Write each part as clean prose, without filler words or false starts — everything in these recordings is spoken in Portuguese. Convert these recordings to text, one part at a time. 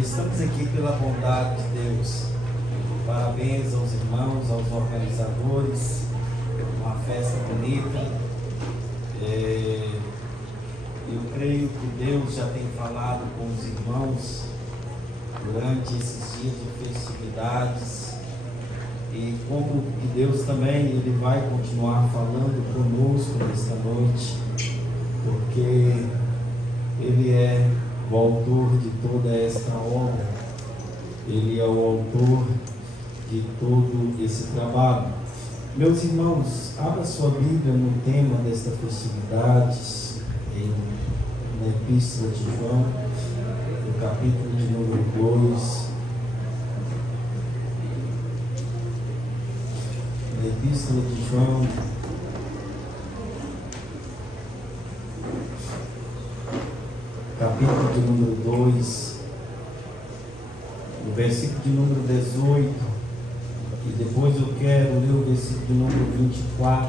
Estamos aqui pela bondade de Deus. Parabéns aos irmãos, aos organizadores. Uma festa bonita. Eu creio que Deus já tem falado com os irmãos durante esses dias de festividades. E como que Deus também Ele vai continuar falando conosco nesta noite, porque Ele é o autor de toda esta obra, Ele é o autor de todo esse trabalho. Meus irmãos, abra sua Bíblia no tema desta festividade, na Epístola de João, no capítulo de número 2. Na Epístola de João, capítulo de número 2, no versículo de número 18, e depois eu quero ler o versículo de número 24,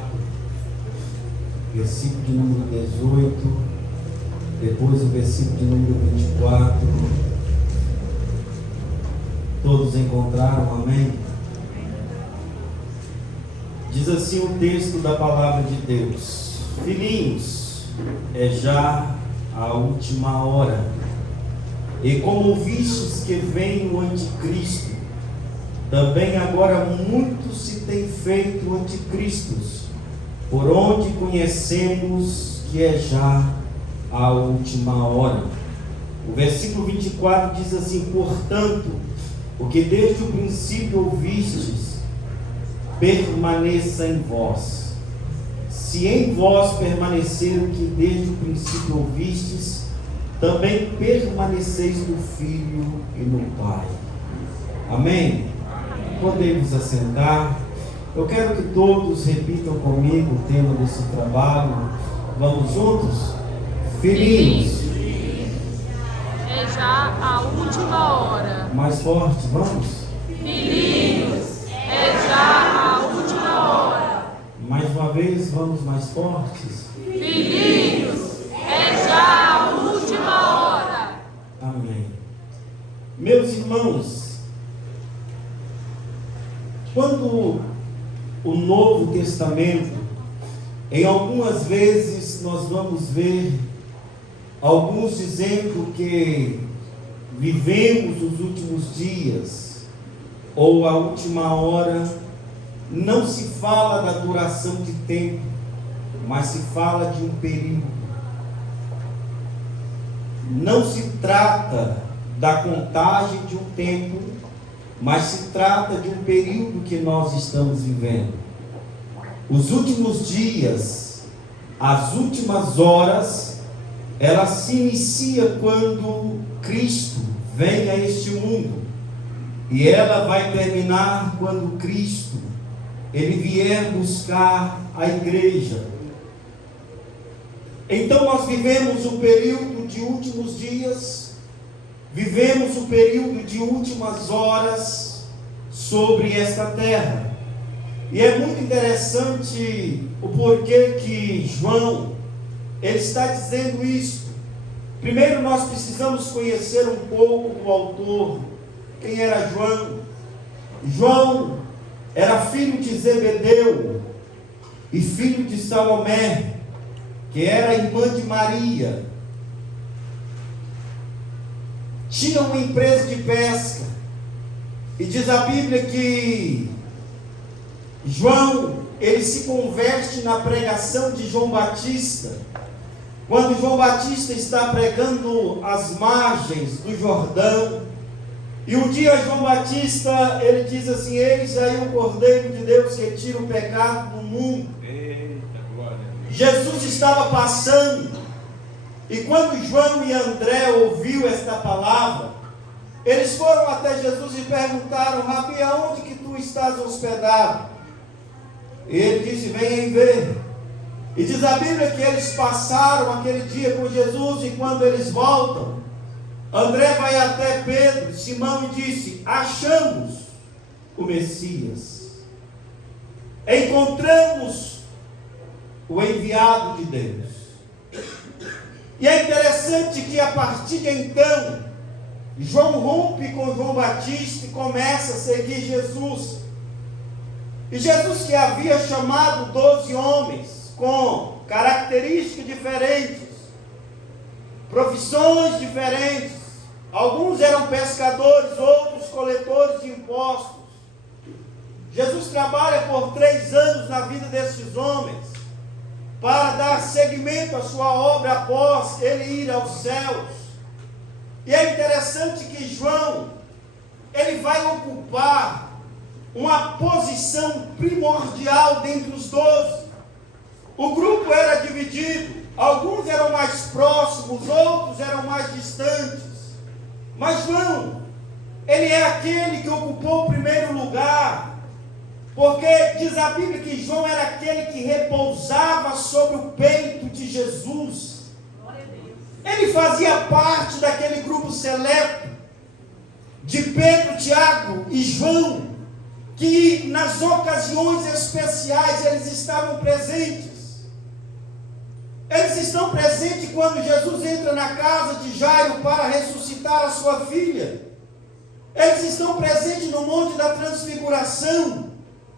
versículo de número 18, depois o versículo de número 24. Todos encontraram? Amém? Diz assim o texto da palavra de Deus: Filhinhos, é já a última hora, e como vistes que vem o anticristo, também agora muitos se têm feito anticristos, por onde conhecemos que é já a última hora. O versículo 24 diz assim: Portanto, o que desde o princípio ouvistes, permaneça em vós. Se em vós permanecer o que desde o princípio ouvistes, também permaneceis no Filho e no Pai. Amém? Podemos assentar. Eu quero que todos repitam comigo o tema desse trabalho. Vamos juntos? Filhinhos, é já a última hora. mais forte, vamos? Filhinhos, é já a última hora. Mais uma vez, vamos mais fortes? Filhinhos, é já a última hora. Amém. Meus irmãos, quando o Novo Testamento, em algumas vezes nós vamos ver alguns dizendo que vivemos os últimos dias ou a última hora. Não se fala da duração de tempo, mas se fala de um período. Não se trata da contagem de um tempo, mas se trata de um período que nós estamos vivendo. Os últimos dias, as últimas horas, ela se inicia quando Cristo vem a este mundo, e ela vai terminar quando Cristo Ele vier buscar a igreja. Então nós vivemos o período de últimos dias, vivemos o período de últimas horas sobre esta terra. E é muito interessante o porquê que João, ele está dizendo isso. Primeiro nós precisamos conhecer um pouco do autor. Quem era João? João era filho de Zebedeu e filho de Salomé, que era irmã de Maria. Tinha uma empresa de pesca, e diz a Bíblia que João, ele se converte na pregação de João Batista, quando João Batista está pregando às margens do Jordão. E um dia João Batista, ele diz assim: eis aí o Cordeiro de Deus que tira o pecado do mundo. Eita, glória a Deus. Jesus estava passando, e quando João e André ouviu esta palavra, eles foram até Jesus e perguntaram: Rabi, aonde que tu estás hospedado? E ele disse: venha e ver. E diz a Bíblia que eles passaram aquele dia com Jesus, e quando eles voltam, André vai até Pedro, Simão, e disse: achamos o Messias, encontramos o enviado de Deus. E é interessante que a partir de então, João rompe com João Batista e começa a seguir Jesus. E Jesus, que havia chamado 12 homens com características diferentes, profissões diferentes, alguns eram pescadores, outros coletores de impostos. Jesus trabalha por 3 anos na vida desses homens, para dar seguimento à sua obra após ele ir aos céus. E é interessante que João, ele vai ocupar uma posição primordial dentre os 12. O grupo era dividido, alguns eram mais próximos, outros eram mais distantes. Mas João, ele é aquele que ocupou o primeiro lugar, porque diz a Bíblia que João era aquele que repousava sobre o peito de Jesus. Ele fazia parte daquele grupo seleto de Pedro, Tiago e João, que nas ocasiões especiais eles estavam presentes. Eles estão presentes quando Jesus entra na casa de Jairo para ressuscitar a sua filha. Eles estão presentes no Monte da Transfiguração,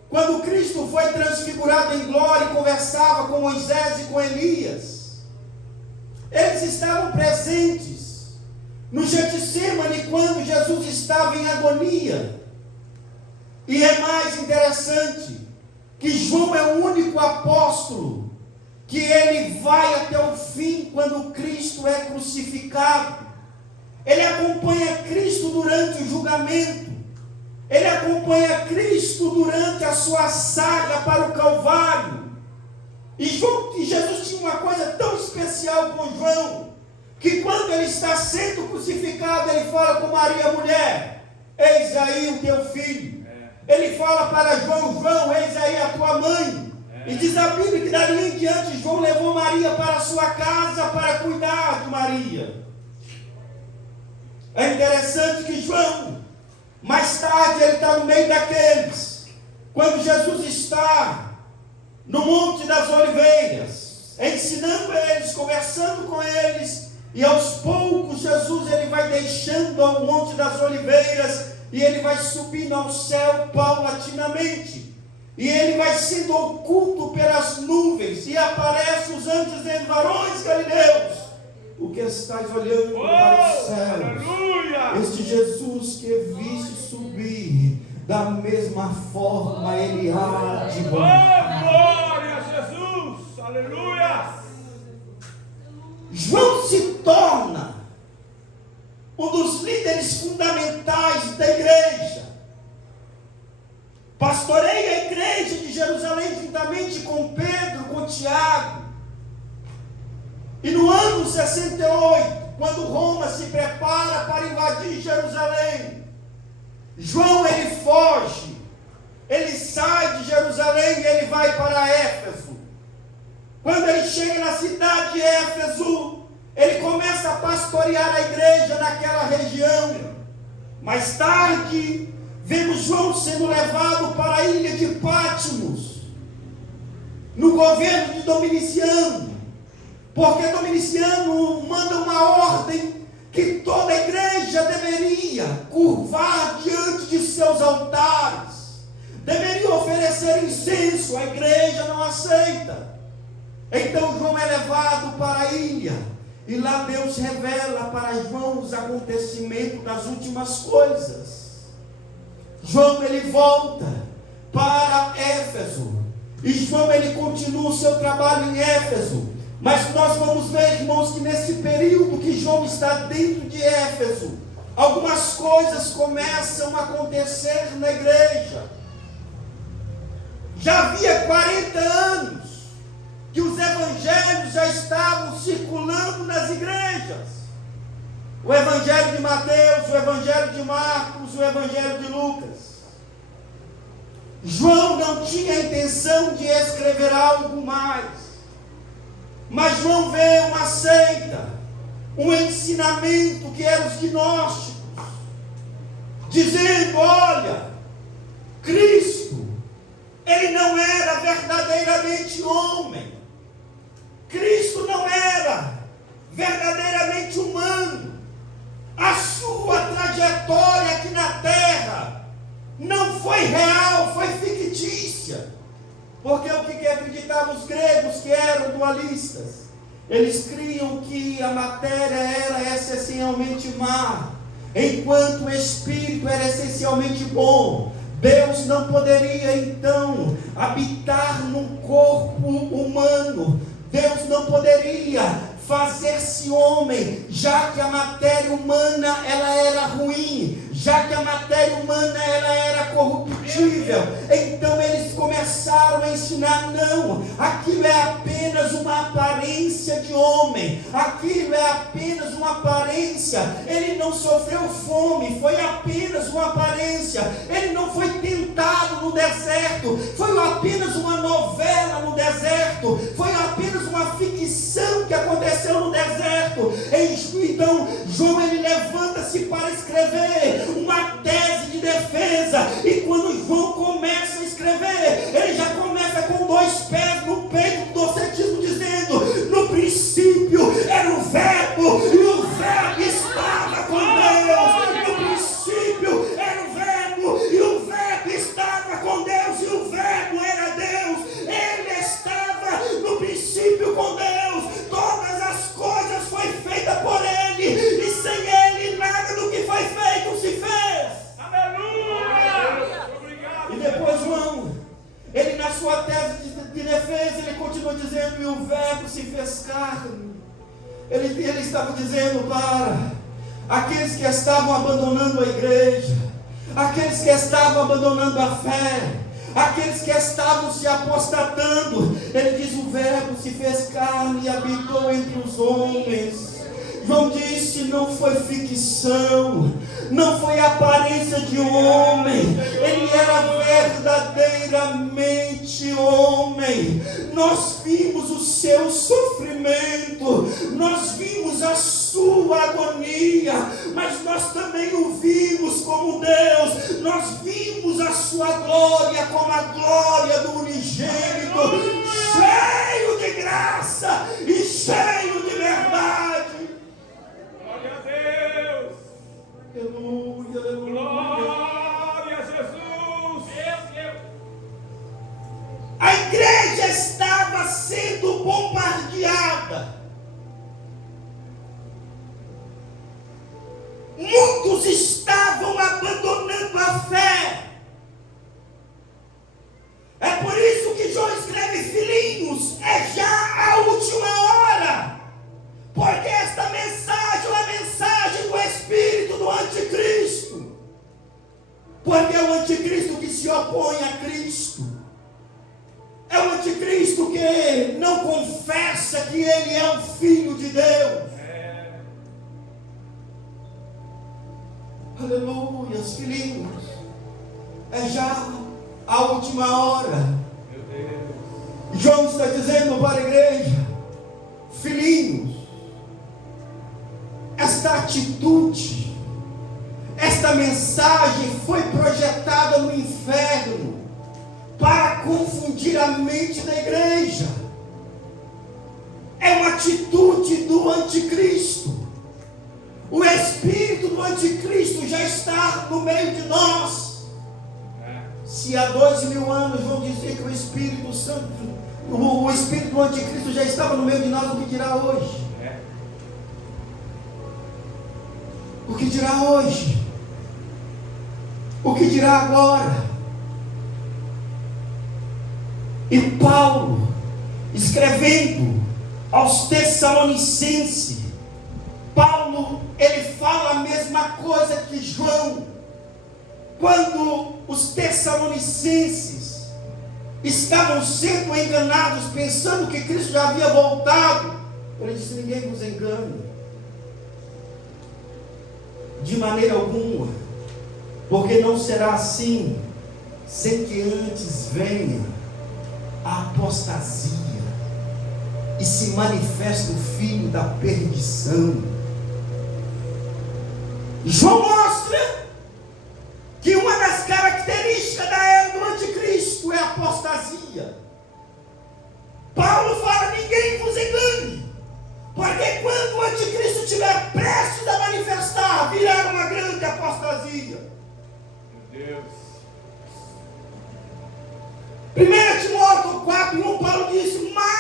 quando Cristo foi transfigurado em glória e conversava com Moisés e com Elias. Eles estavam presentes no Getsemane, quando Jesus estava em agonia. E é mais interessante que João é o único apóstolo que ele vai até o fim quando Cristo é crucificado. Ele acompanha Cristo durante o julgamento. Ele acompanha Cristo durante a sua saga para o Calvário. E Jesus tinha uma coisa tão especial com João, que quando ele está sendo crucificado, ele fala com Maria, mulher, eis aí o teu filho. Ele fala para João, João, eis aí a tua mãe. E diz a Bíblia que dali em diante João levou Maria para a sua casa para cuidar de Maria. É interessante que João, mais tarde, ele está no meio daqueles, quando Jesus está no Monte das Oliveiras, ensinando eles, conversando com eles, e aos poucos Jesus ele vai deixando o Monte das Oliveiras, e ele vai subindo ao céu paulatinamente, e ele vai sendo oculto pelas nuvens, e aparece os anjos dizendo, varões galileus, o que estáis olhando para os céus? Aleluia! Este Jesus que viste subir, da mesma forma ele há de Oh, voltar. glória a Jesus! Aleluia! João se torna um dos líderes fundamentais da igreja. Pastoreia a igreja de Jerusalém juntamente com Pedro, com Tiago. E no ano 68, quando Roma se prepara para invadir Jerusalém, João ele foge, ele sai de Jerusalém e ele vai para Éfeso. Quando ele chega na cidade de Éfeso, ele começa a pastorear a igreja naquela região. Mais tarde, vemos João sendo levado para a ilha de Patmos, no governo de Domiciano, porque Domiciano manda uma ordem que toda a igreja deveria curvar diante de seus altares, deveria oferecer incenso, a igreja não aceita. Então João é levado para a ilha, e lá Deus revela para João os acontecimentos das últimas coisas. João ele volta para Éfeso, e João ele continua o seu trabalho em Éfeso. Mas nós vamos ver, irmãos, que nesse período que João está dentro de Éfeso, algumas coisas começam a acontecer na igreja. Já havia 40 anos que os evangelhos já estavam circulando nas igrejas. O evangelho de Mateus, o evangelho de Marcos, o evangelho de Lucas. João não tinha a intenção de escrever algo mais. Mas João vê uma seita, um ensinamento que eram os gnósticos, dizendo, olha, Cristo, ele não era verdadeiramente homem, Cristo não era verdadeiramente humano, a sua gregos que eram dualistas, eles criam que a matéria era essencialmente má, enquanto o espírito era essencialmente bom. Deus não poderia então habitar num corpo humano. Deus não poderia fazer-se homem, já que a matéria humana ela era ruim, já que a matéria humana ela era corruptível. Então eles começaram a ensinar: não, aquilo é apenas uma aparência de homem, aquilo é apenas uma aparência. Ele não sofreu fome, foi apenas uma aparência. Ele não foi tentado no deserto, foi apenas uma novela no deserto, foi apenas uma ficção que aconteceu no deserto. Então João ele levanta-se para escrever uma tese de defesa, e quando João começa a escrever, ele já começa com 2 pés no peito do docetismo, dizendo: no princípio era o verbo, e o verbo estava com Deus. No princípio era o verbo, e o verbo estava com Deus, e o verbo era Deus. Ele estava no princípio com Deus. Todas as coisas foi feita por ele, e sem ele nada do que foi feito se fez. Aleluia! Obrigado. E depois João, ele na sua tese de defesa, ele continua dizendo: e o verbo se fez carne. Ele estava dizendo para aqueles que estavam abandonando a igreja, aqueles que estavam abandonando a fé, aqueles que estavam se apostatando. Ele diz: o verbo se fez carne e habitou entre os homens. João disse: não foi ficção, não foi aparência de homem, ele era verdadeiramente homem. Nós vimos o seu sofrimento, nós vimos a sua agonia, mas nós também o vimos como Deus. Nós vimos a sua glória como a glória do unigênito, cheio de graça e cheio de verdade. Glória a Deus. Aleluia, aleluia. Glória a Jesus. A igreja estava sendo bombardeada. Muitos estavam abandonando a fé. É por isso que João escreve: filhinhos, é já a última hora. Porque esta mensagem é a mensagem do espírito do anticristo. Porque é o anticristo que se opõe a Cristo. É o anticristo que não confessa que ele é o Filho de Deus. Aleluia, filhinhos. É já a última hora. Meu Deus. João está dizendo para a igreja: filhinhos, esta atitude, esta mensagem foi projetada no inferno para confundir a mente da igreja. É uma atitude do anticristo. O espírito do anticristo já está no meio de nós. Se há 2000 anos vão dizer que o Espírito Santo, o espírito do anticristo já estava no meio de nós, o que dirá hoje? O que dirá hoje? O que dirá agora? E Paulo, escrevendo aos Tessalonicenses, Paulo, ele fala a mesma coisa que João. Quando os Tessalonicenses estavam sendo enganados, pensando que Cristo já havia voltado, ele disse: ninguém vos engane, de maneira alguma, porque não será assim, sem que antes venha a apostasia e se manifesta o filho da perdição. João mostra que uma das características da era do anticristo é a apostasia. Paulo fala: ninguém vos engane, porque quando o anticristo estiver prestes a manifestar, virá uma grande apostasia. Meu Deus. 1 Timóteo 4:1, Paulo disse: mas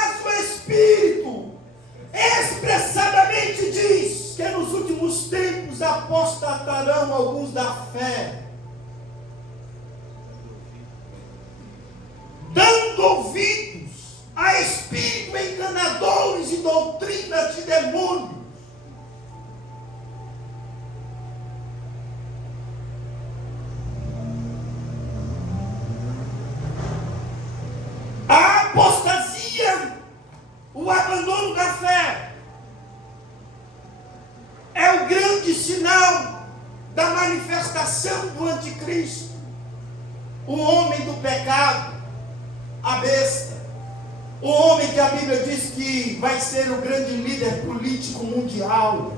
últimos tempos apostatarão alguns da fé, dando ouvidos a espíritos enganadores e doutrinas de demônios. A apostasia, o abandono da fé, é o grande sinal da manifestação do anticristo, o homem do pecado, a besta, o homem que a Bíblia diz que vai ser o grande líder político mundial,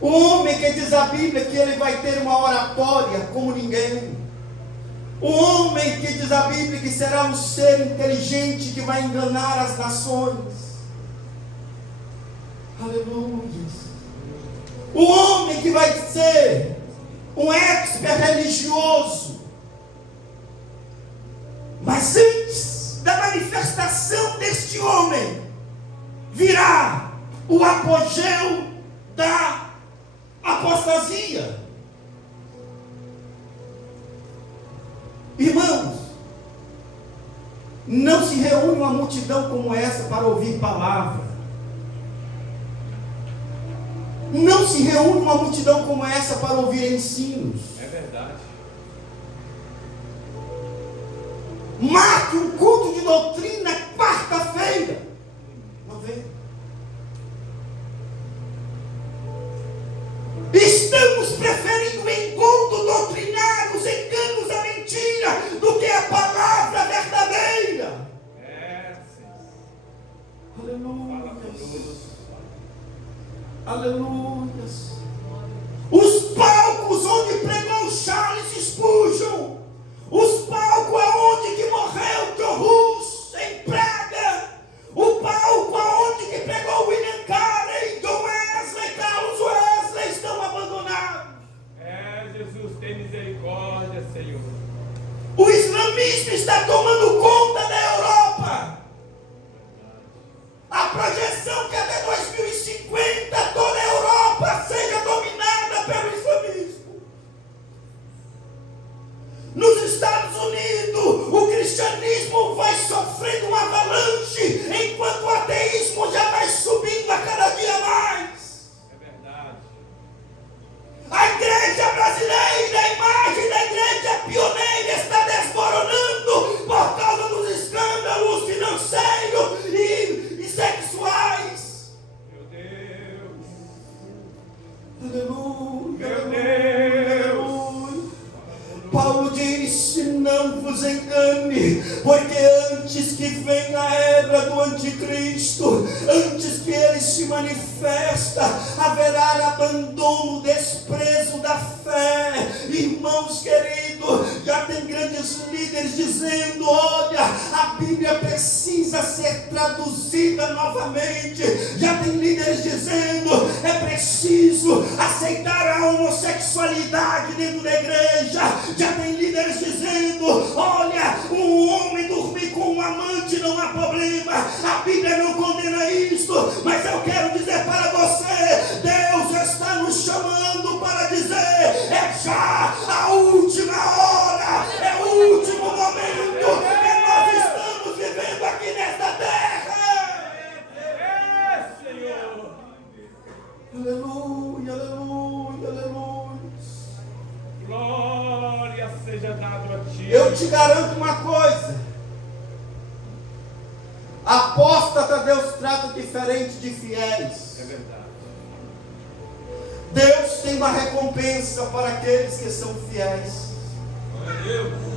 o homem que diz a Bíblia que ele vai ter uma oratória como ninguém, o homem que diz a Bíblia que será um ser inteligente que vai enganar as nações. Aleluia. O homem que vai ser um expert religioso. Mas antes da manifestação deste homem, virá o apogeu da apostasia. Irmãos, não se reúne uma multidão como essa para ouvir palavra. Não se reúne uma multidão como essa para ouvir ensinos. É verdade. Marque um culto de doutrina quarta-feira. Não vem. Estamos preferindo encontro doutrinário, os enganos, a mentira, do que a palavra verdadeira. É, sim. Aleluia. Fala conosco. Aleluia. Os palcos onde pregou Charles Spurgeon, os palcos aonde que morreu John Hus em Praga, o palco aonde que pregou William Carey, John Wesley, Carlos Wesley, estão abandonados. É, Jesus, tem misericórdia, Senhor. O islamismo está tomando conta da Europa. A projeção que até 2050 toda a Europa seja dominada pelo islamismo. Nos Estados Unidos, o cristianismo vai sofrendo uma avalanche, enquanto o ateísmo já vai subindo a cada dia mais. É verdade. A igreja brasileira, a imagem da igreja pioneira está desmoronando por causa dos escândalos financeiros e sexuais. Meu Deus. Aleluia. Meu Deus. Aleluia. Paulo disse: não vos engane, porque antes que venha a era do anticristo, antes que ele se manifesta, haverá abandono, desprezo da fé. Irmãos queridos, já tem grandes líderes dizendo: olha, a Bíblia precisa ser traduzida novamente. Já tem líderes dizendo: é preciso aceitar a homossexualidade dentro da igreja. Já tem líderes dizendo: olha, um homem dormir com um amante não há problema, a Bíblia não condena isto. Mas eu quero dizer para você, Deus está nos chamando para dizer: é já a última hora, é o último momento que nós estamos vivendo aqui nesta terra. É, Senhor. Aleluia, aleluia, aleluia. Glória seja dada a ti. Eu te garanto uma coisa: apóstata Deus trata diferente de fiéis. É verdade. Deus tem uma recompensa para aqueles que são fiéis.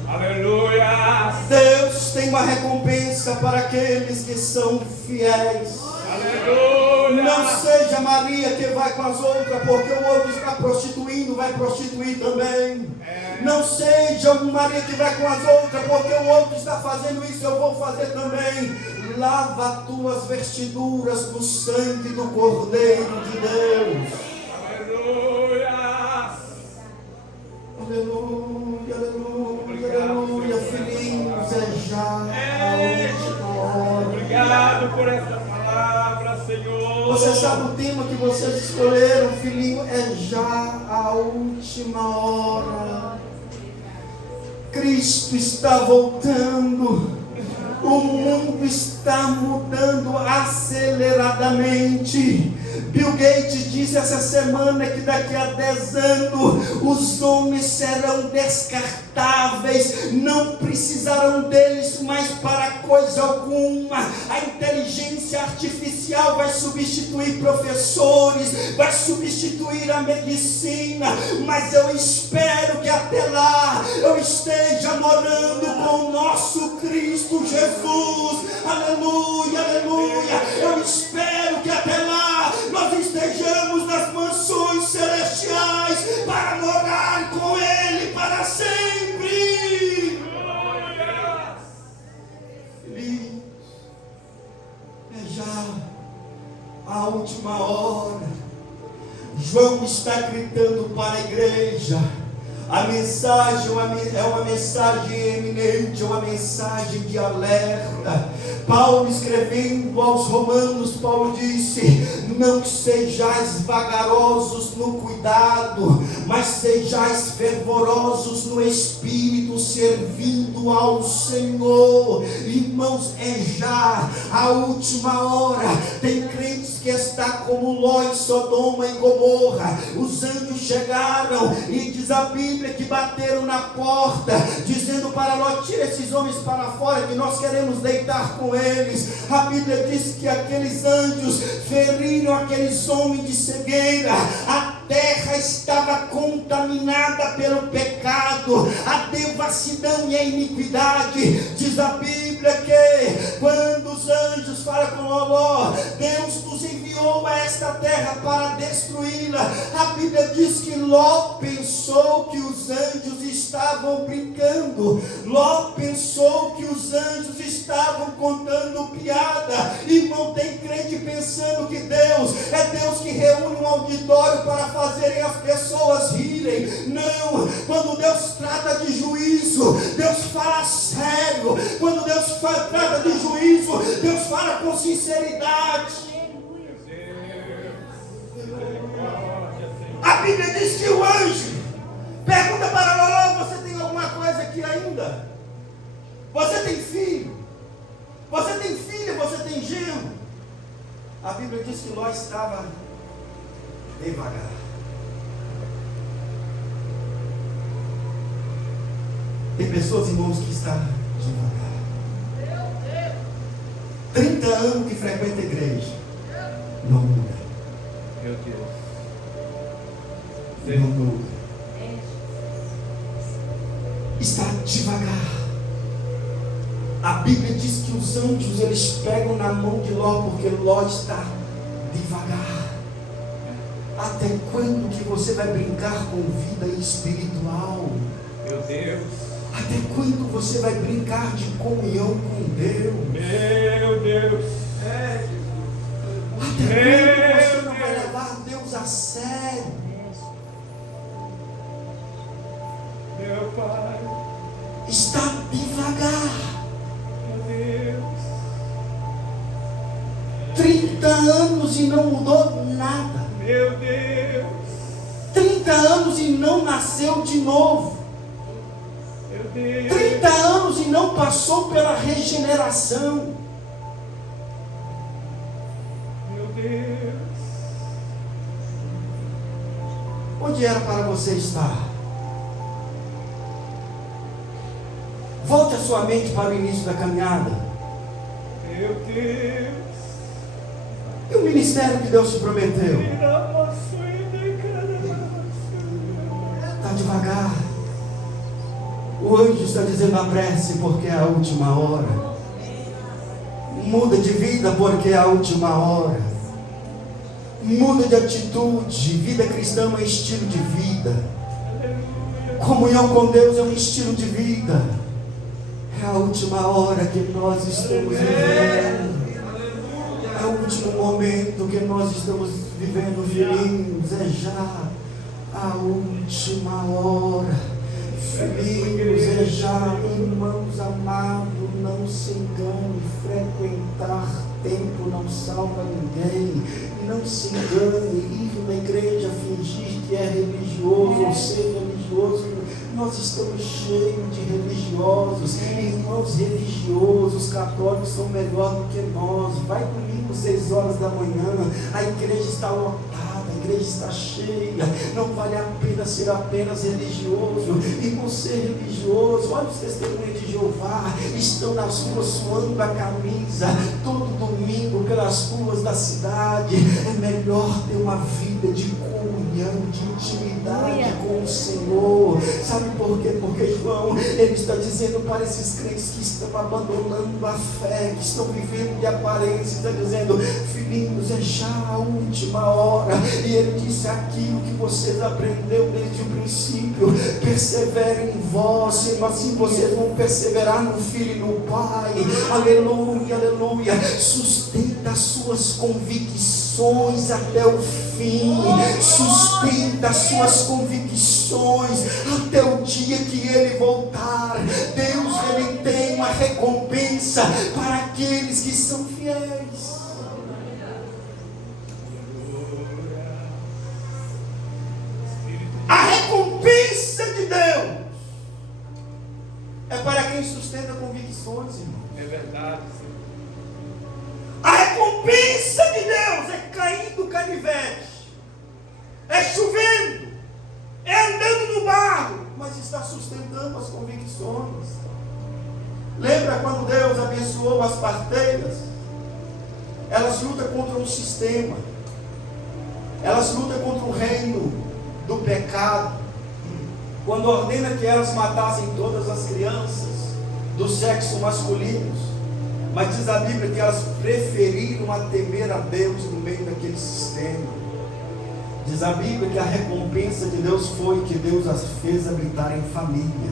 Aleluia. Deus tem uma recompensa para aqueles que são fiéis. Aleluia. Não seja Maria que vai com as outras, porque o outro está prostituindo, vai prostituir também. Não seja Maria que vai com as outras, porque o outro está fazendo isso, eu vou fazer também. Lava tuas vestiduras no sangue do Cordeiro de Deus. Aleluia. Aleluia, aleluia, aleluia. Filhinhos, é já a última hora. Obrigado por essa palavra, Senhor. Você sabe o tema que vocês escolheram, filhinho? É já a última hora. Cristo está voltando. O mundo está mudando aceleradamente. Bill Gates disse essa semana que daqui a 10 anos os homens serão descartáveis, não precisarão deles mais para coisa alguma. A inteligência artificial vai substituir professores, vai substituir a medicina, mas eu espero que até lá eu esteja morando com o nosso Cristo Jesus. Aleluia, aleluia. Eu espero que até lá nós estejamos nas mansões celestiais para morar com Ele para sempre. Filhinhos, é já a última hora. João está gritando para a igreja. A mensagem é uma mensagem eminente, é uma mensagem de alerta. Paulo, escrevendo aos Romanos, Paulo disse: não sejais vagarosos no cuidado, mas sejais fervorosos no espírito, servindo ao Senhor. Irmãos, é já a última hora. Tem crentes que está como Ló em Sodoma e Gomorra. Os anjos chegaram e diz a Bíblia que bateram na porta, dizendo para Ló: tira esses homens para fora, que nós queremos deitar com eles. A Bíblia diz que aqueles anjos feriram aqueles homens de cegueira. A terra estava contaminada pelo pecado, a devassidão e a iniquidade. Diz a Bíblia que quando os anjos falam com Ló, Deus nos enviou a esta terra para destruí-la. A Bíblia diz que Ló pensou que os anjos estavam brincando. Ló pensou que os anjos estavam contando piada. Irmão, tem crente pensando que Deus é Deus que reúne um auditório para fazerem as pessoas rirem. Não, quando Deus trata de juízo, Deus fala sério. Quando Deus trata de juízo, Deus fala com sinceridade. A Bíblia diz que o anjo pergunta para Ló: você tem alguma coisa aqui ainda? Você tem filho? Você tem filha? Você tem genro? A Bíblia diz que Ló estava devagar. Tem pessoas, irmãos, que estão devagar. 30 anos que frequenta a igreja, não muda. Meu Deus. Não muda. Está devagar. A Bíblia diz que os anjos eles pegam na mão de Ló, porque Ló está devagar. Até quando que você vai brincar com vida espiritual? Meu Deus. Até quando você vai brincar de comunhão com Deus? Meu Deus. Até quando você não vai levar Deus a sério? Meu Pai. Está devagar. Meu Deus. 30 anos e não mudou nada. Meu Deus. 30 anos e não nasceu de novo. Meu Deus. 30 anos e não passou pela regeneração. Meu Deus. Onde era para você estar? Volte a sua mente para o início da caminhada. Meu Deus. E o ministério que Deus te prometeu? Está devagar. O anjo está dizendo: apresse, porque é a última hora. Muda de vida, porque é a última hora. Muda de atitude. Vida cristã é um estilo de vida. Comunhão com Deus é um estilo de vida. É a última hora que nós estamos vivendo. É o último momento que nós estamos vivendo, filhinhos. É já a última hora. Filhinhos, é já, irmãos amados, não se engane. Frequentar templo não salva ninguém. Não se engane. Ir na igreja, fingir que Nós estamos cheios de religiosos, irmãos religiosos, católicos são melhor do que nós. Vai domingo 6 horas da manhã, a igreja está lotada, a igreja está cheia. Não vale a pena ser apenas religioso. E por ser religioso, olha os testemunhos de Jeová, estão nas ruas suando a camisa todo domingo pelas ruas da cidade. É melhor ter uma vida de comunhão, de intimidade com o Senhor. Sabe por quê? Porque João, ele está dizendo para esses crentes que estão abandonando a fé, que estão vivendo de aparência, está dizendo: filhinhos, é já a última hora. E ele disse aquilo que vocês aprenderam desde o princípio: perseverem em vós, mas assim vocês vão perseverar no Filho e no Pai. Aleluia, aleluia. Sustenta as suas convicções até o fim. Sustenta as suas convicções até o dia que Ele voltar. Deus, Ele tem uma recompensa para aqueles que são fiéis. A recompensa de Deus é para quem sustenta convicções, irmão. É verdade, sim. A recompensa de Deus é caindo canivete, é chovendo, é andando no barro, mas está sustentando as convicções. Lembra quando Deus abençoou as parteiras? Elas lutam contra um sistema, elas lutam contra o reino do pecado. Quando ordena que elas matassem todas as crianças do sexo masculino, mas diz a Bíblia que elas preferiram a temer a Deus no meio daquele sistema. Diz a Bíblia que a recompensa de Deus foi que Deus as fez habitar em família.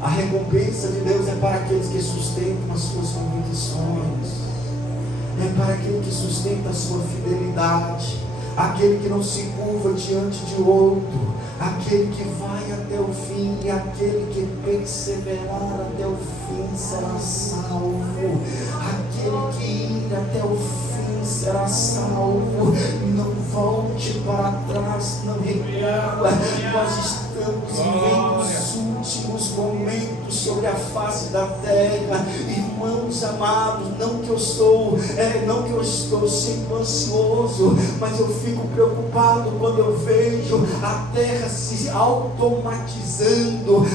A recompensa de Deus é para aqueles que sustentam as suas convicções, é para aquele que sustenta a sua fidelidade, aquele que não se curva diante de outro, aquele que vai até o fim, e aquele que perseverar até o fim será salvo. Aquele que ir até o fim será salvo. Não volte para trás, não recua. Nós estamos vivendo os últimos momentos sobre a face da terra, irmãos amados. Não que eu estou sempre ansioso, mas eu fico preocupado quando eu vejo a terra se automatizando.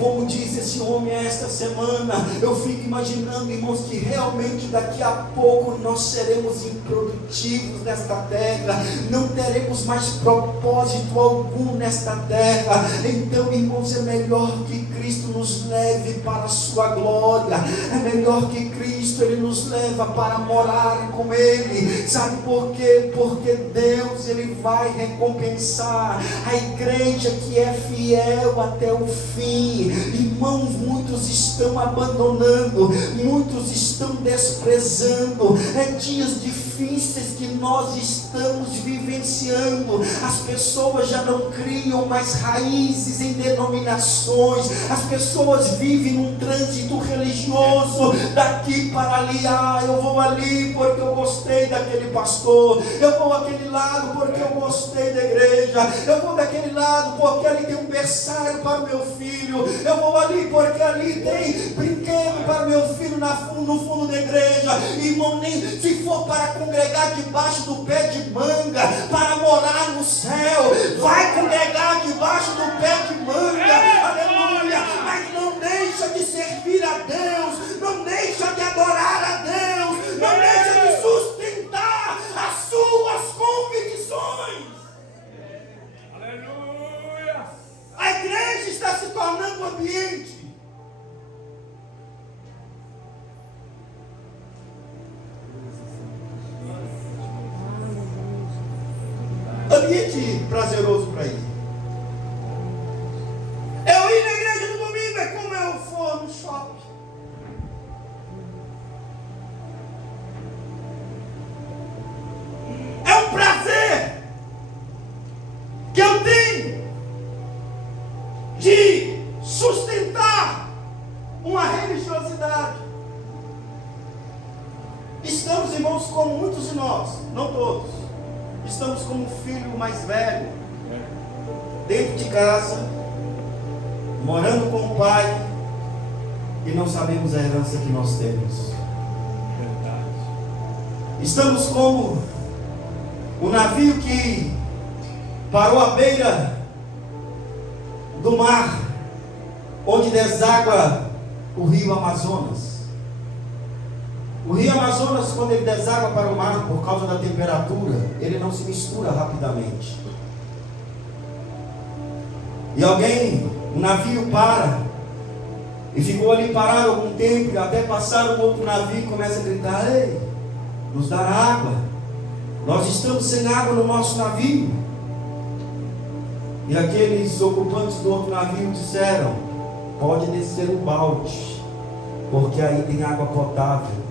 Como diz esse homem esta semana, eu fico imaginando, irmãos, que realmente daqui a pouco nós seremos improdutivos nesta terra, não teremos mais propósito algum nesta terra. Então, irmãos, é melhor que Cristo nos leve para a sua glória, é melhor que Cristo Ele nos leva para morar com Ele. Sabe por quê? Porque Deus, Ele vai recompensar a igreja que é fiel até o fim. Irmãos, muitos estão abandonando, muitos estão desprezando. É dias difíceis que nós estamos vivenciando. As pessoas já não criam mais raízes em denominações. As pessoas vivem num trânsito religioso, daqui para ali. Eu vou ali porque eu gostei daquele pastor, eu vou àquele lado porque eu gostei da igreja, eu vou daquele lado porque ali tem um berçário para o meu filho, eu vou ali porque ali tem brinquedo para o meu filho no fundo da igreja. Irmão, nem se for para congregar debaixo do pé de manga, para morar no céu, vai congregar debaixo do pé de manga, aleluia, mas não deixa de servir a Deus, não deixa de adorar a Deus, não deixa de sustentar as suas convicções. Aleluia. A igreja está se tornando um ambiente prazeroso para ir. Eu ir na igreja no domingo é como eu for no shopping. É um prazer que eu tenho de sustentar uma religiosidade. Estamos, irmãos, como muitos de nós, não todos, estamos como o filho mais velho, dentro de casa, morando com o Pai, e não sabemos a herança que nós temos. Verdade. Estamos como o navio que parou à beira do mar, onde deságua o rio Amazonas. O rio Amazonas, quando ele deságua para o mar, por causa da temperatura, ele não se mistura rapidamente. E um navio para, e ficou ali parado algum tempo, e até passar um outro navio e começa a gritar: ei, nos dar água, nós estamos sem água no nosso navio. E aqueles ocupantes do outro navio disseram: pode descer o balde, porque aí tem água potável.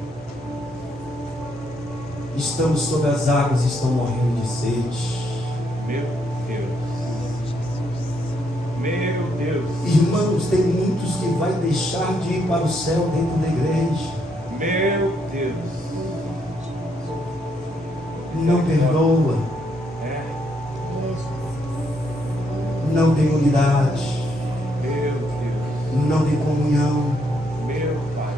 Estamos sob as águas e estão morrendo de sede. Meu Deus. Meu Deus. Irmãos, tem muitos que vai deixar de ir para o céu dentro da igreja. Meu Deus. Não perdoa, É. não tem unidade, Meu Deus. não tem comunhão. Meu Pai.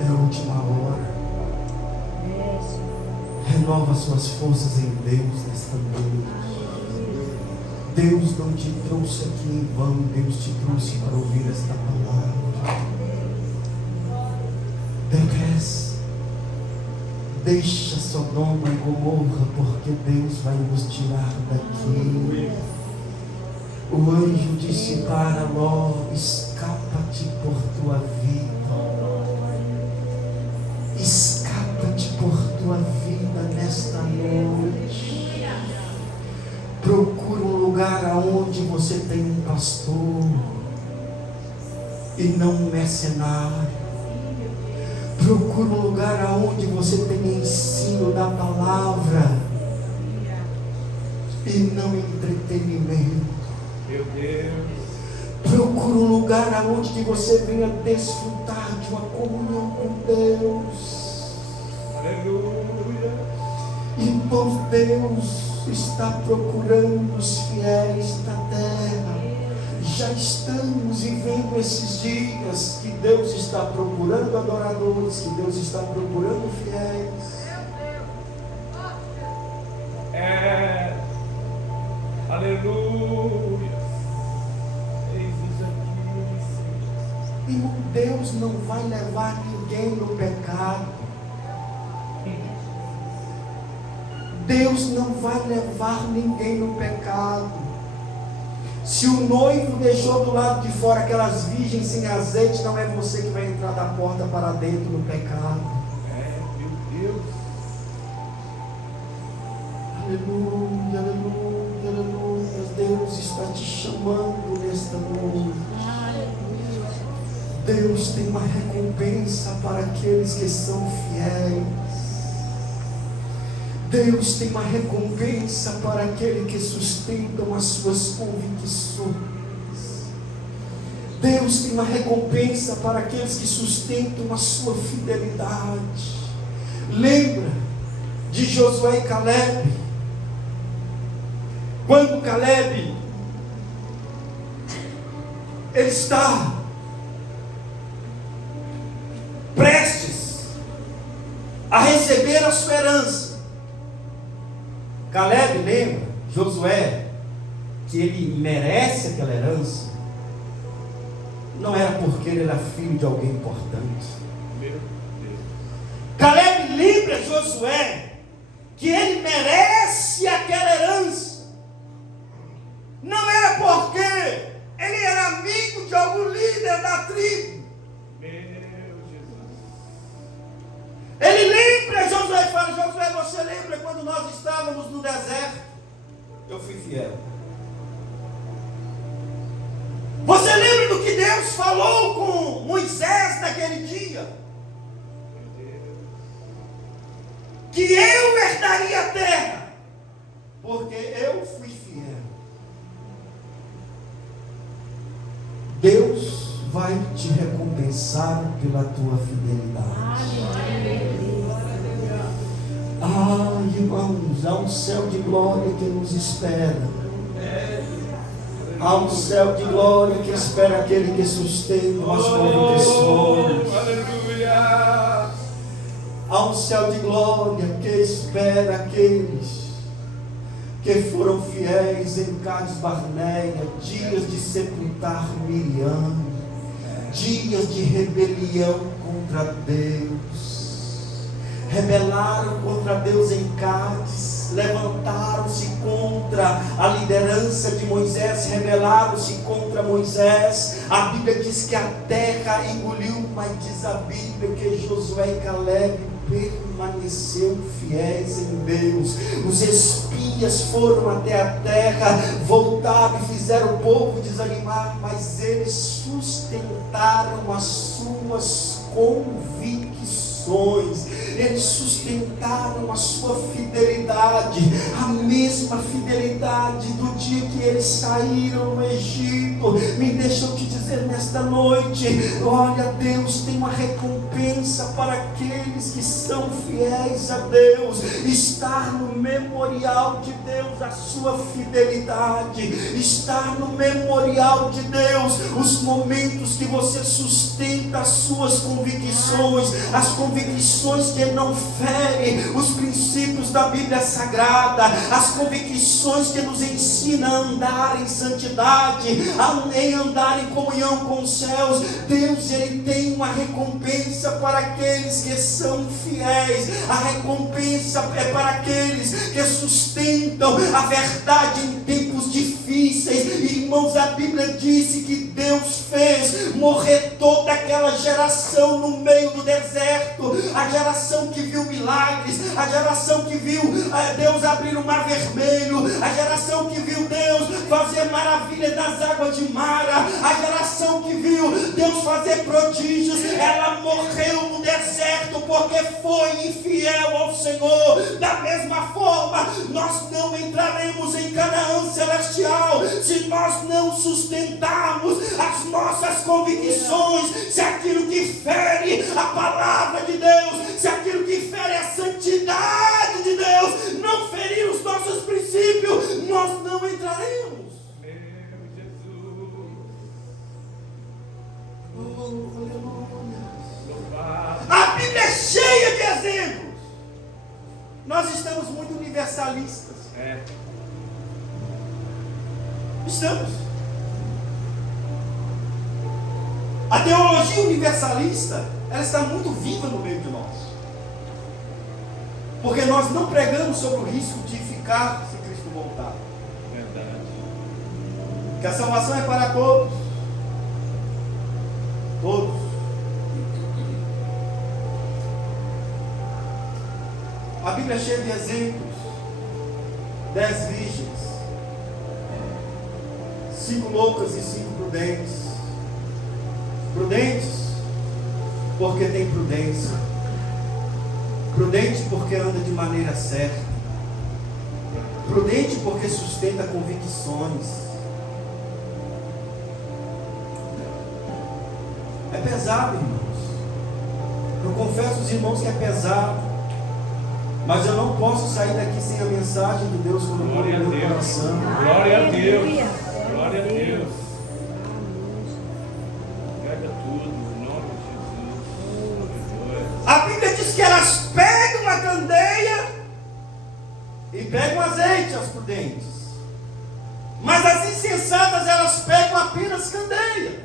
É a última hora. Renova suas forças em Deus nesta noite. Deus não te trouxe aqui em vão. Deus te trouxe para ouvir esta palavra. Decresce. Deixa Sodoma e Gomorra, porque Deus vai nos tirar daqui. O anjo disse para Ló: escapa-te por tua vida. Escapa-te por tua vida nesta noite. Procura um lugar aonde você tem um pastor e não um mercenário. Procura um lugar aonde você tem ensino da palavra e não entretenimento. Meu Deus. Procura um lugar aonde que você venha desfrutar de uma comunhão com Deus. Aleluia. Irmãos, Deus está procurando os fiéis da terra. Já estamos vivendo esses dias que Deus está procurando adoradores, que Deus está procurando fiéis. É. Aleluia. Eis aqui. Irmão, Deus não vai levar ninguém no pecado. Deus não vai levar ninguém no pecado. Se o noivo deixou do lado de fora aquelas virgens sem azeite, não é você que vai entrar da porta para dentro no pecado. É, meu Deus. Aleluia, aleluia, aleluia. Deus está te chamando nesta noite. Deus tem uma recompensa para aqueles que são fiéis. Deus tem uma recompensa para aqueles que sustentam as suas convicções. Deus tem uma recompensa para aqueles que sustentam a sua fidelidade. Lembra de Josué e Caleb? Quando Caleb ele está prestes a receber a sua herança, Caleb lembra Josué que ele merece aquela herança, não era porque ele era filho de alguém importante. Meu Deus. Caleb lembra Josué que ele merece aquela herança, não era porque ele era amigo de algum líder da tribo. Meu Jesus. Ele lembra Josué e fala: Josué, você lembra quando nós estávamos no deserto? Eu fui fiel. Você lembra do que Deus falou com Moisés naquele dia? Que eu herdaria a terra, porque eu fui fiel. Deus vai te recompensar pela tua fidelidade. Irmãos, há um céu de glória que nos espera. Há um céu de glória que espera aquele que sustenta as convicções. Aleluia. Há um céu de glória que espera aqueles que foram fiéis em Cades Barneia, dias de sepultar Miriam, dias de rebelião contra Deus, rebelaram contra Deus em Cádiz, levantaram-se contra a liderança de Moisés, rebelaram-se contra Moisés. A Bíblia diz que a terra engoliu, mas diz a Bíblia que Josué e Caleb permaneceram fiéis em Deus. Os espias foram até a terra, voltaram e fizeram o povo desanimar, mas eles sustentaram as suas convicções, eles sustentaram a sua fidelidade, a mesma fidelidade do dia que eles saíram do Egito. Me deixa eu te dizer nesta noite, olha, Deus tem uma recompensa para aqueles que são fiéis a Deus. Estar no memorial de Deus a sua fidelidade, estar no memorial de Deus os momentos que você sustenta as suas convicções, as convicções que não ferem os princípios da Bíblia Sagrada, as convicções que nos ensinam a andar em santidade, em andar em comunhão com os céus. Deus, Ele tem uma recompensa para aqueles que são fiéis. A recompensa é para aqueles que sustentam a verdade em tempos difíceis. Irmãos, a Bíblia disse que Deus fez morrer toda aquela geração no meio do deserto, a geração que viu milagres, a geração que viu Deus abrir o mar vermelho, a geração que viu Deus fazer maravilhas nas águas de Mara, a geração que viu Deus fazer prodígios. Ela morreu no deserto porque foi infiel ao Senhor. Da mesma forma, nós não entraremos em Canaã celestial se nós não sustentarmos as nossas convicções, se aquilo que fere a palavra de Deus, se aquilo que fere a santidade de Deus não ferir os nossos princípios, nós não entraremos. Meu Jesus. A Bíblia é cheia de exemplos. Nós estamos muito universalistas. Estamos. A teologia universalista, ela está muito viva no meio de nós. Porque nós não pregamos sobre o risco de ficar se Cristo voltar. Verdade. Que a salvação é para todos. Todos. A Bíblia é cheia de exemplos. 10 virgens, 5 loucas e 5 prudentes. Prudentes porque tem prudência. Prudente porque anda de maneira certa. Prudente porque sustenta convicções. É pesado, irmãos. Eu confesso aos irmãos que é pesado. Mas eu não posso sair daqui sem a mensagem de Deus colocou no meu coração. Glória a Deus. Glória a Deus. Pega tudo, em nome de Jesus. A Bíblia diz que elas pegam a candeia e pegam azeite, as prudentes. Mas as insensatas, elas pegam apenas candeia.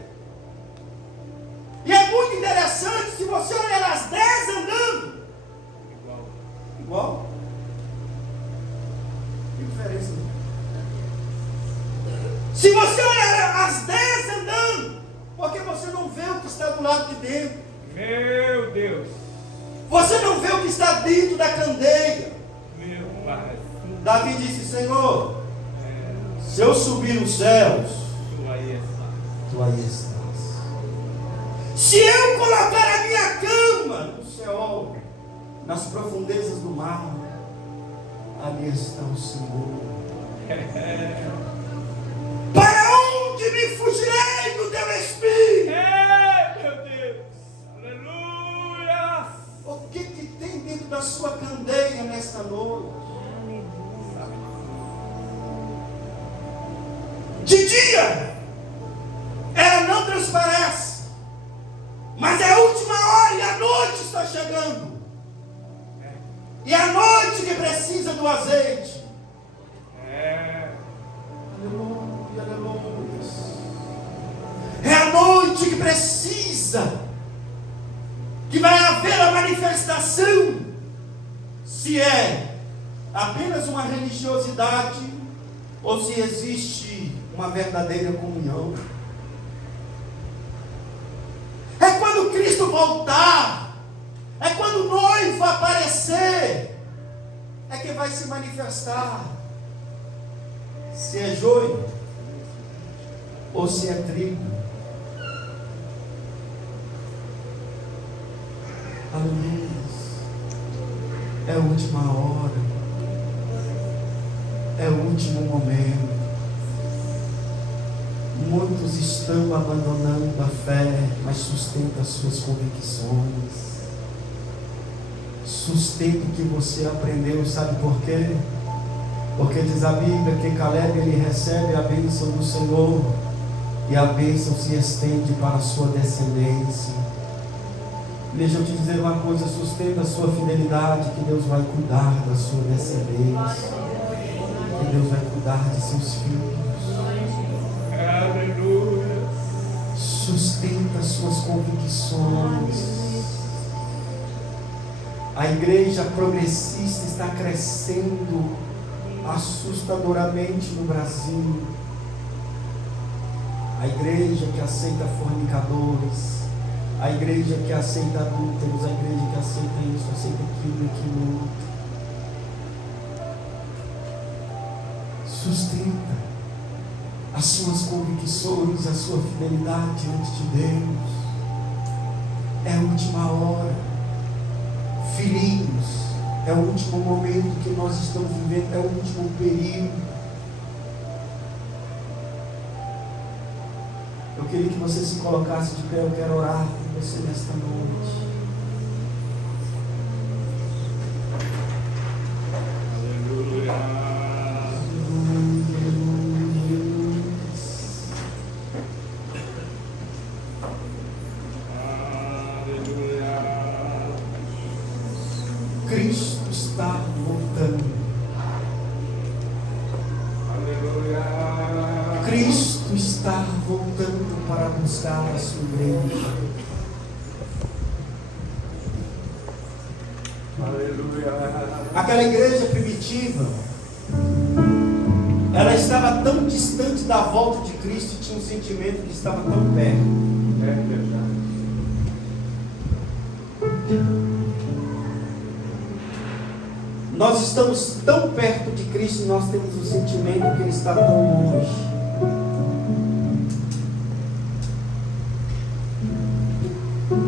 E é muito interessante, se você olhar as 10 andando, igual. Que diferença, né? Se você olhar as 10 andando, porque você não vê o que está do lado de dentro. Meu Deus. Você não vê o que está dentro da candeia. Meu Pai. Davi disse: Senhor, se eu subir nos céus, Tu aí está. tu aí estás. Se eu colocar a minha cama no céu, nas profundezas do mar, ali está o Senhor. Para onde me fugirei do teu Espírito? Meu Deus. Aleluia. O que tem dentro da sua candeia nesta noite? De dia, ela não transparece, mas é a última hora e a noite está chegando. E a noite que precisa do azeite. Aleluia, aleluia. É a noite que precisa, que vai haver a manifestação, se é apenas uma religiosidade ou se existe uma verdadeira comunhão. É quando Cristo voltar, é quando o noivo aparecer, é que vai se manifestar se é joio ou se é trigo. Aleluia. É a última hora, é o último momento. Muitos estão abandonando a fé, mas sustenta as suas convicções. Sustenta o que você aprendeu, sabe por quê? Porque diz a Bíblia que Caleb ele recebe a bênção do Senhor e a bênção se estende para a sua descendência. Deixa eu te dizer uma coisa, sustenta a sua fidelidade, que Deus vai cuidar da sua descendência, que Deus vai cuidar de seus filhos. Aleluia. Sustenta as suas convicções. A igreja progressista está crescendo assustadoramente no Brasil. A igreja que aceita fornicadores, a igreja que aceita adúlteros, a igreja que aceita isso, aceita aquilo. Sustenta as suas convicções, a sua fidelidade diante de Deus. É a última hora. Filhinhos, é o último momento que nós estamos vivendo, é o último período. Eu queria que você se colocasse de pé, eu quero orar por você nesta noite. Cristo está voltando. Cristo está voltando para buscar a sua igreja. Aquela igreja primitiva, ela estava tão distante da volta de Cristo e tinha um sentimento que estava tão perto. É verdade. Nós estamos tão perto de Cristo e nós temos o sentimento que Ele está tão longe.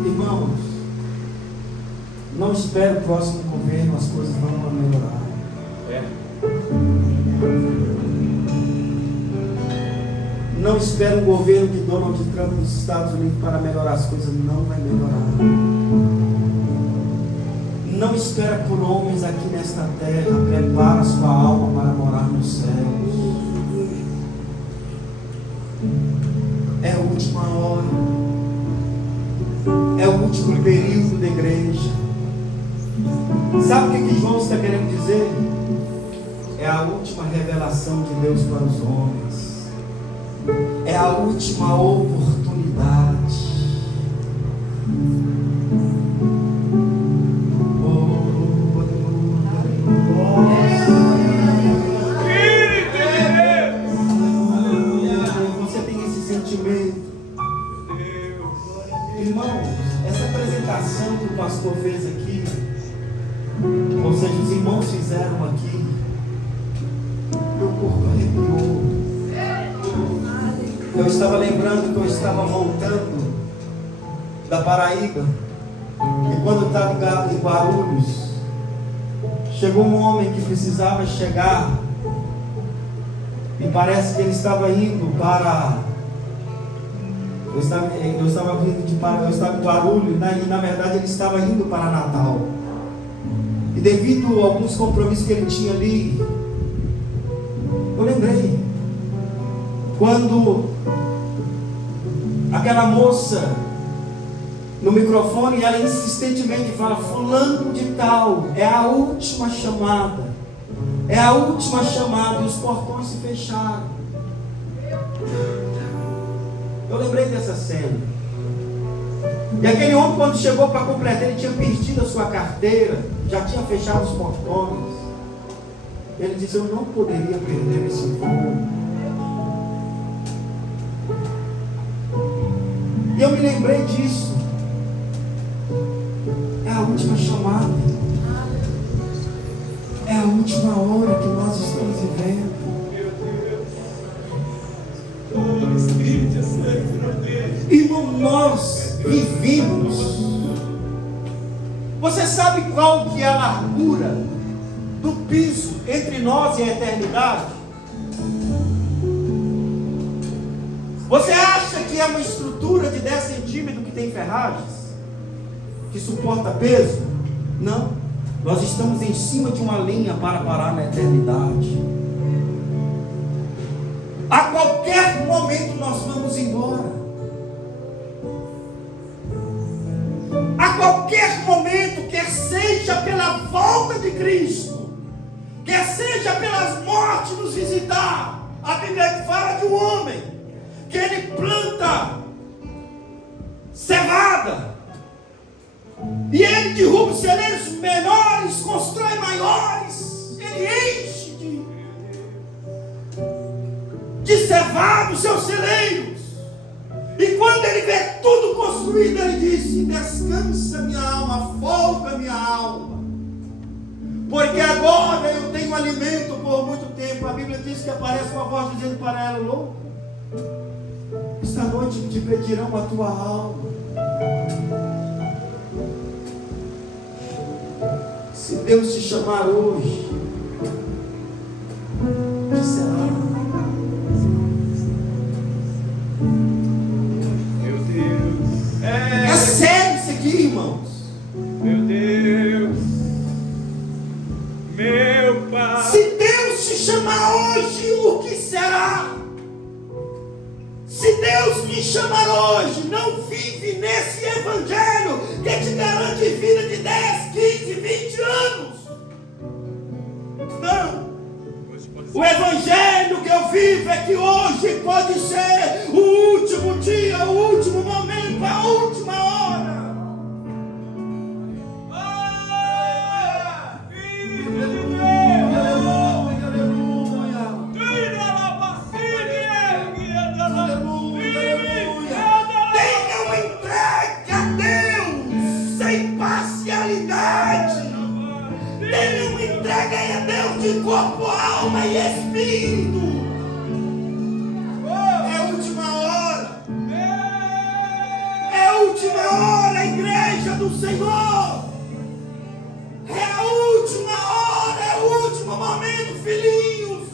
Irmãos, não espere o próximo governo, as coisas não vão melhorar. Não espere um governo de Donald Trump nos Estados Unidos para melhorar as coisas, não vai melhorar. Não espera por homens aqui nesta terra. Prepara a sua alma para morar nos céus. É a última hora. É o último período da igreja. Sabe o que João está querendo dizer? É a última revelação de Deus para os homens. É a última oportunidade. Irmão, essa apresentação que o pastor fez aqui, ou seja, os irmãos fizeram aqui, meu corpo arrepiou. Eu estava lembrando que eu estava voltando da Paraíba, e quando eu estava em Guarulhos, chegou um homem que precisava chegar, e parece que ele estava indo para... Eu estava em Guarulhos, e na verdade ele estava indo para Natal. E devido a alguns compromissos que ele tinha ali, eu lembrei. Quando aquela moça no microfone, ela insistentemente fala: fulano de tal, é a última chamada. É a última chamada, e os portões se fecharam. Eu lembrei dessa cena. E aquele homem, quando chegou para completar, ele tinha perdido a sua carteira, já tinha fechado os portões. Ele disse: eu não poderia perder esse voo. E eu me lembrei disso. É a última chamada. É a última hora que nós estamos vivendo. Irmão, nós vivemos. Você sabe qual que é a largura do piso entre nós e a eternidade? Você acha que é uma estrutura de 10 centímetros que tem ferragens? Que suporta peso? Não. Nós estamos em cima de uma linha para parar na eternidade. A qualquer momento nós vamos embora. A qualquer momento, quer seja pela volta de Cristo, quer seja pelas mortes nos visitar, a Bíblia fala de um homem que ele planta cevada e ele derruba os celeiros menores, constrói maiores, ele enche de cevada os seus celeiros. E quando ele vê tudo construído, ele disse: descansa minha alma, folga minha alma, porque agora eu tenho alimento por muito tempo. A Bíblia diz que aparece uma voz dizendo para ela: louco, esta noite te pedirão a tua alma. Se Deus te chamar hoje, o que será? Meu Deus. É sério isso aqui, irmãos. Meu Deus. Meu Pai. Se Deus te chamar hoje, o que será? Se Deus me chamar hoje, não vive nesse evangelho que te garante vida de 10, 15, 20 anos. Não. O evangelho que eu vivo é que hoje pode ser o último dia, o último momento, a última hora. Entreguem a Deus de corpo, alma e espírito. É a última hora. É a última hora, igreja do Senhor. É a última hora, é o último momento, filhinhos.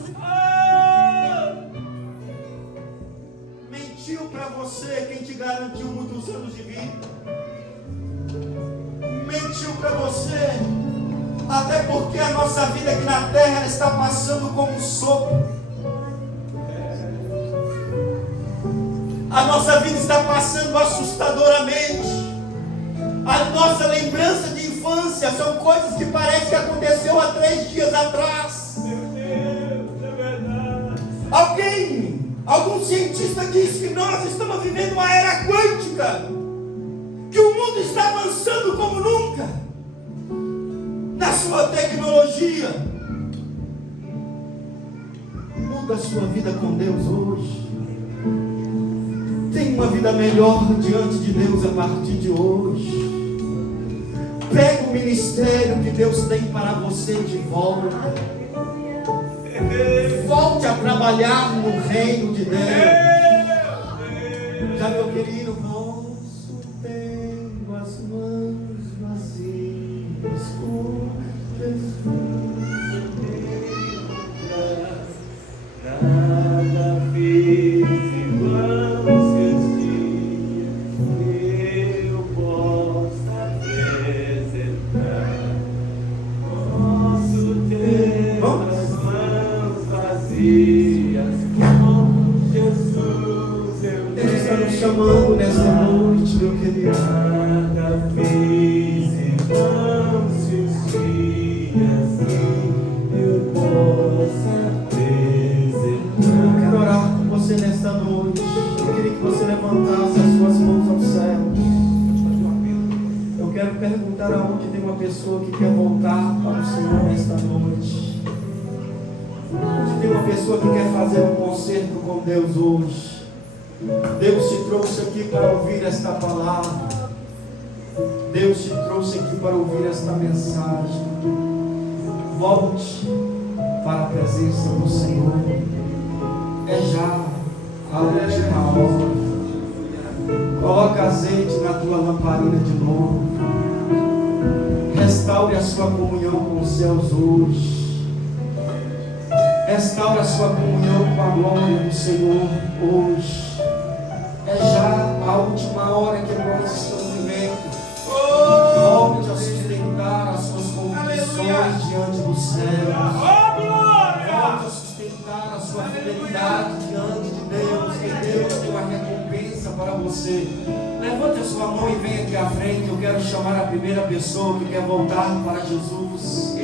Mentiu para você quem te garantiu muitos anos de vida. Mentiu para você. Até porque a nossa vida aqui na terra ela está passando como um sopro. A nossa vida está passando assustadoramente. A nossa lembrança de infância são coisas que parece que aconteceu há 3 dias atrás. Meu Deus, é verdade. Algum cientista disse que nós estamos vivendo uma era quântica, que o mundo está avançando como nunca na sua tecnologia. Muda a sua vida com Deus hoje. Tenha uma vida melhor diante de Deus a partir de hoje. Pega o ministério que Deus tem para você de volta. Volte a trabalhar no reino de Deus. Já, meu querido, moço, tenho as mãos vazias com Jesus. Nada fiz igual seus dias, eu posso apresentar. Posso ter as mãos vazias com Jesus. chamando nessa noite, meu querido. Cada vez irmãos se os dias eu possa preservar. Eu quero orar com você nesta noite. Eu queria que você levantasse as suas mãos aos céus. Eu quero perguntar aonde tem uma pessoa que quer voltar para o Senhor nesta noite. Onde tem uma pessoa que quer fazer um concerto com Deus hoje. Deus te trouxe aqui para ouvir esta palavra. Deus te trouxe aqui para ouvir esta mensagem. Volte para a presença do Senhor. É já a última hora. Coloca azeite na tua lamparina de novo. Restaure a sua comunhão com os céus hoje. Restaure a sua comunhão com a glória do Senhor hoje. É já a última hora que nós estamos vivendo. Volte a sustentar as suas convicções diante do céu. Volte a sustentar a sua fidelidade diante de Deus, que Deus tem uma recompensa para você. Levante a sua mão e venha aqui à frente. Eu quero chamar a primeira pessoa que quer voltar para Jesus.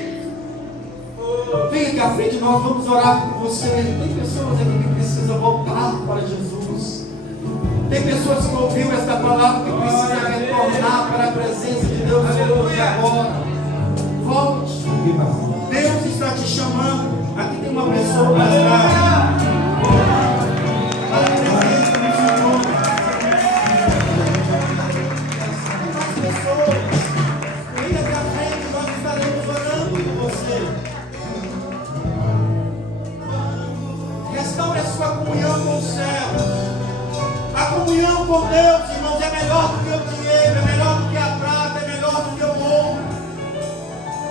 Venha aqui à frente, nós vamos orar por você. Tem pessoas aqui que precisam voltar para Jesus. Tem pessoas que ouviram esta palavra que precisam retornar para a presença de Deus hoje e agora. Volte. Deus está te chamando. Aqui tem uma pessoa para a presença do Senhor. As pessoas, venha aqui à frente, nós estaremos orando por você. Restaure a sua comunhão com o céu. A comunhão com Deus, irmãos, é melhor do que o dinheiro, é melhor do que a prata, é melhor do que o ouro.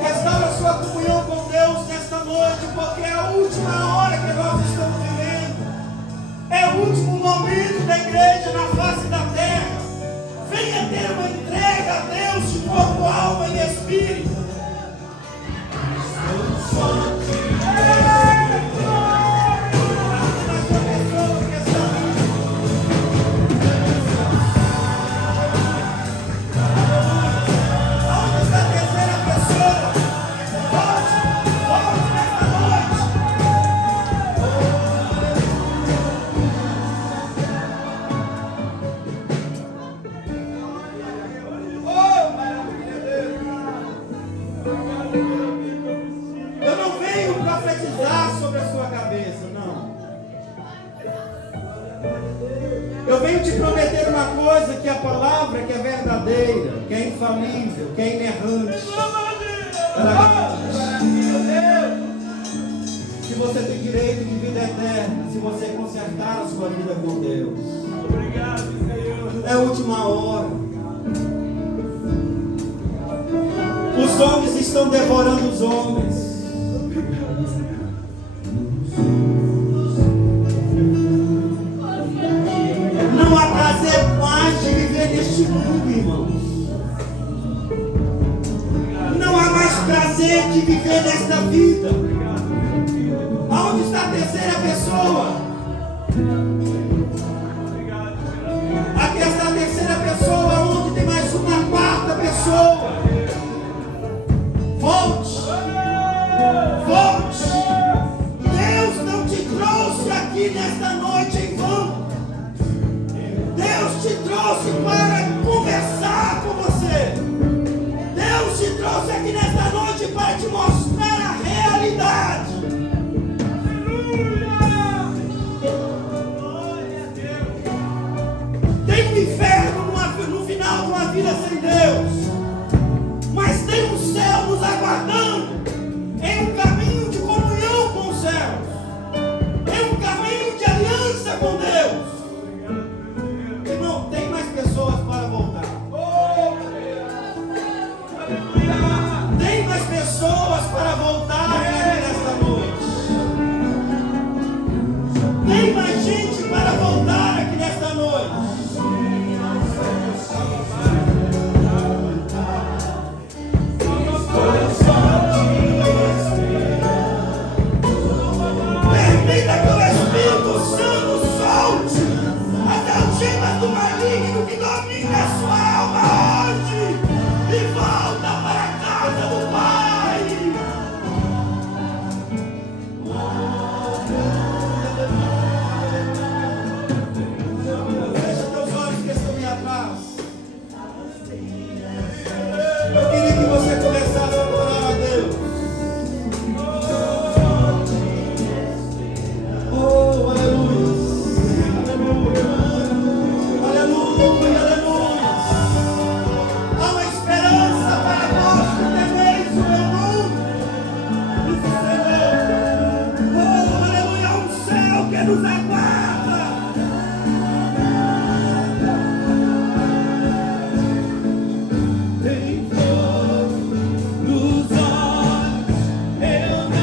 Restaure a sua comunhão com Deus nesta noite, porque é a última hora que nós estamos vivendo. É o último momento da igreja na face da terra. Venha ter uma entrega a Deus de corpo, alma e espírito. Que é verdadeira, que é infalível, que é inerrante. Que você tem direito de vida eterna se você consertar a sua vida com Deus. Obrigado, Senhor. É a última hora. Os homens estão devorando os homens. Não há prazer mais de viver neste mundo, irmãos. Não há mais prazer de viver nesta vida. Aonde está a terceira pessoa? Aqui está a terceira pessoa. Onde tem mais uma quarta pessoa? Volte. Volte. Deus não te trouxe aqui nesta noite em vão. Deus te trouxe para conversar com você. Deus te trouxe aqui nesta noite para te mostrar a realidade. Tem um inferno no final de uma vida sem Deus, mas tem um céu nos aguardando em um caminho de comunhão com os céus, em um caminho de aliança com Deus.